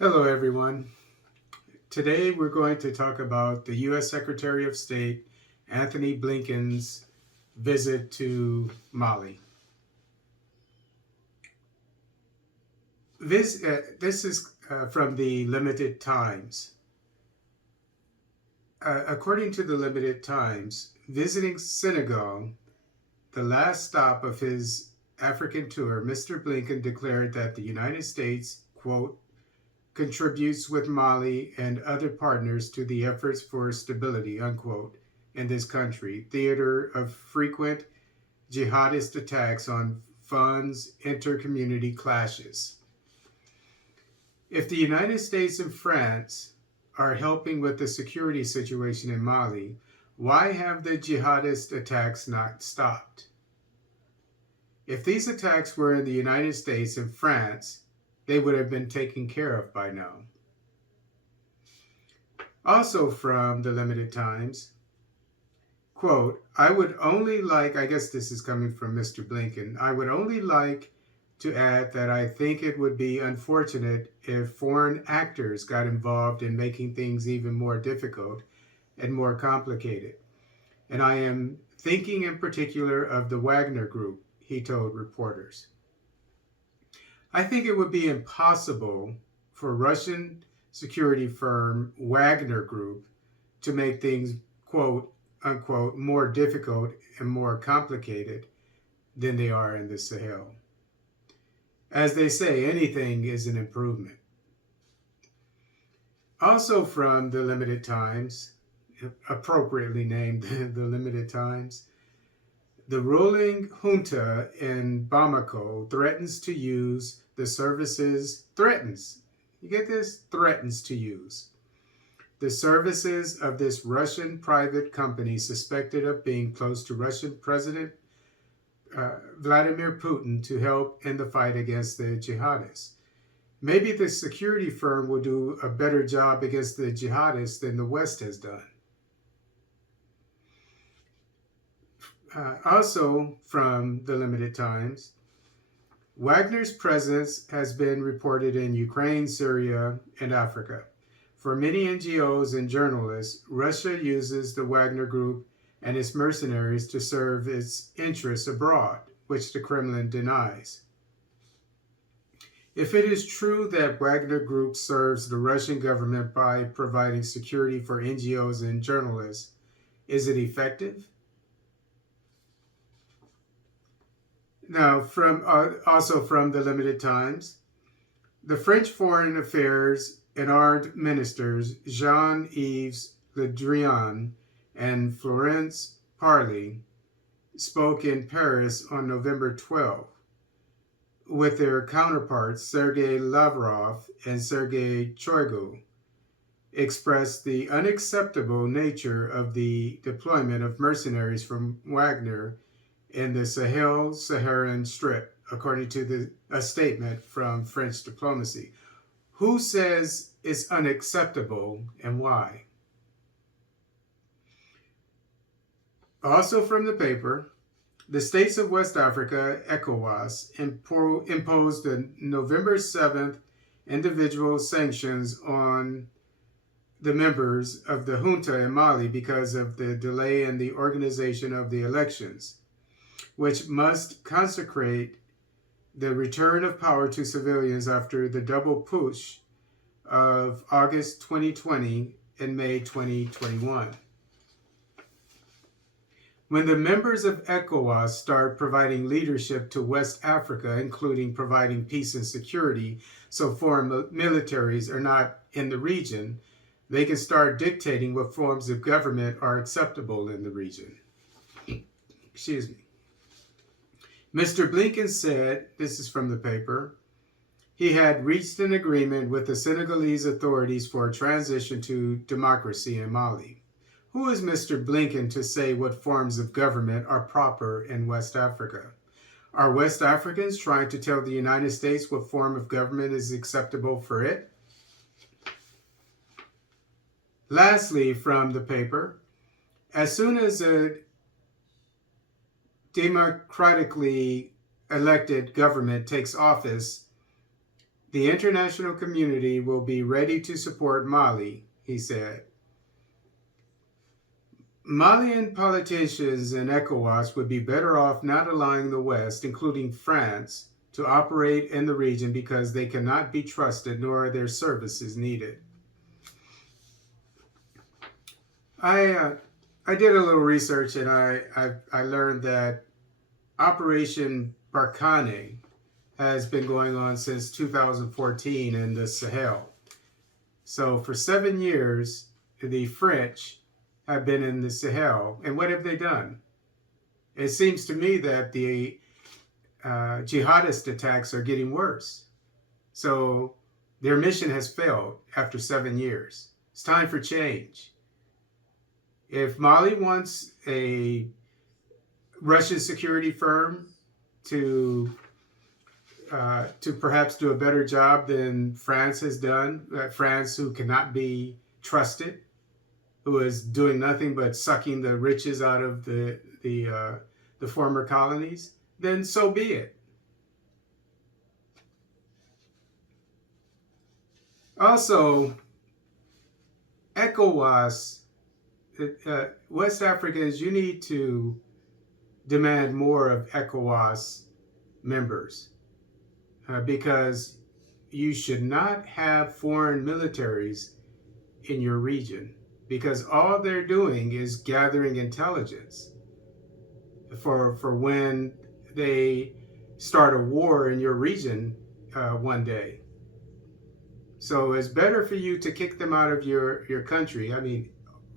Hello, everyone. Today we're going to talk about the U.S. Secretary of State Anthony Blinken's visit to Mali. This is from the Limited Times. According to the Limited Times, visiting Senegal, the last stop of his African tour, Mr. Blinken declared that the United States, quote, contributes with Mali and other partners to the efforts for stability, unquote, in this country, theater of frequent jihadist attacks on funds, inter-community clashes. If the United States and France are helping with the security situation in Mali, why have the jihadist attacks not stopped? If these attacks were in the United States and France, they would have been taken care of by now. Also from the Limited Times, quote, I would only like, I guess this is coming from Mr. Blinken, I would only like to add that I think it would be unfortunate if foreign actors got involved in making things even more difficult and more complicated. And I am thinking in particular of the Wagner Group, he told reporters. I think it would be impossible for Russian security firm Wagner Group to make things, quote, unquote, more difficult and more complicated than they are in the Sahel. As they say, anything is an improvement. Also from the Limited Times, appropriately named the Limited Times, the ruling junta in Bamako threatens to use the services, you get this? Threatens to use the services of this Russian private company suspected of being close to Russian President Vladimir Putin to help in the fight against the jihadists. Maybe the security firm will do a better job against the jihadists than the West has done. Also from the Limited Times, Wagner's presence has been reported in Ukraine, Syria, and Africa. For many NGOs and journalists, Russia uses the Wagner Group and its mercenaries to serve its interests abroad, which the Kremlin denies. If it is true that Wagner Group serves the Russian government by providing security for NGOs and journalists, is it effective? Now, also from the Limited Times, the French Foreign Affairs and Armed Ministers Jean-Yves Le Drian and Florence Parly spoke in Paris on November 12 with their counterparts Sergei Lavrov and Sergei Shoigu, expressed the unacceptable nature of the deployment of mercenaries from Wagner in the Sahel-Saharan Strip, according to a statement from French diplomacy. Who says it's unacceptable and why? Also from the paper, the states of West Africa, ECOWAS, imposed on November 7th individual sanctions on the members of the junta in Mali because of the delay in the organization of the elections, which must consecrate the return of power to civilians after the double push of August 2020 and May 2021. When the members of ECOWAS start providing leadership to West Africa, including providing peace and security so foreign militaries are not in the region, they can start dictating what forms of government are acceptable in the region. Excuse me. Mr. Blinken said, this is from the paper, he had reached an agreement with the Senegalese authorities for a transition to democracy in Mali. Who is Mr. Blinken to say what forms of government are proper in West Africa? Are West Africans trying to tell the United States what form of government is acceptable for it? Lastly, from the paper, as soon as a democratically elected government takes office, The international community will be ready to support Mali, he said. Malian politicians and ECOWAS would be better off not allowing the West, including France, to operate in the region because they cannot be trusted nor are their services needed. I did a little research and I learned that Operation Barkani has been going on since 2014 in the Sahel. So for 7 years, the French have been in the Sahel. And what have they done? It seems to me that the jihadist attacks are getting worse. So their mission has failed after 7 years. It's time for change. If Mali wants a Russian security firm to perhaps do a better job than France has done, France who cannot be trusted, who is doing nothing but sucking the riches out of the former colonies, then so be it. Also, ECOWAS, West Africans, you need to demand more of ECOWAS members because you should not have foreign militaries in your region, because all they're doing is gathering intelligence for when they start a war in your region one day. So it's better for you to kick them out of your country. I mean,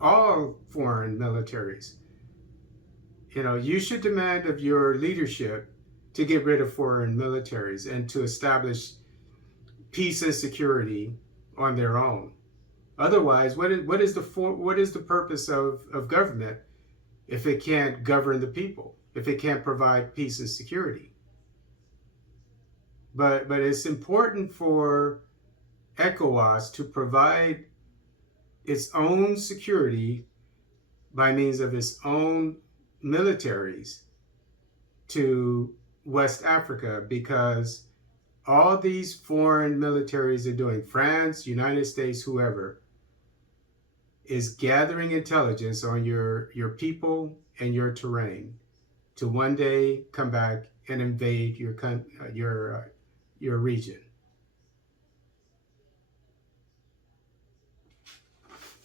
all foreign militaries. You should demand of your leadership to get rid of foreign militaries and to establish peace and security on their own. Otherwise, what is the purpose of government if it can't govern the people, if it can't provide peace and security? But it's important for ECOWAS to provide its own security by means of its own militaries to West Africa, because all these foreign militaries are doing, France, United States, whoever, is gathering intelligence on your people and your terrain to one day come back and invade your region.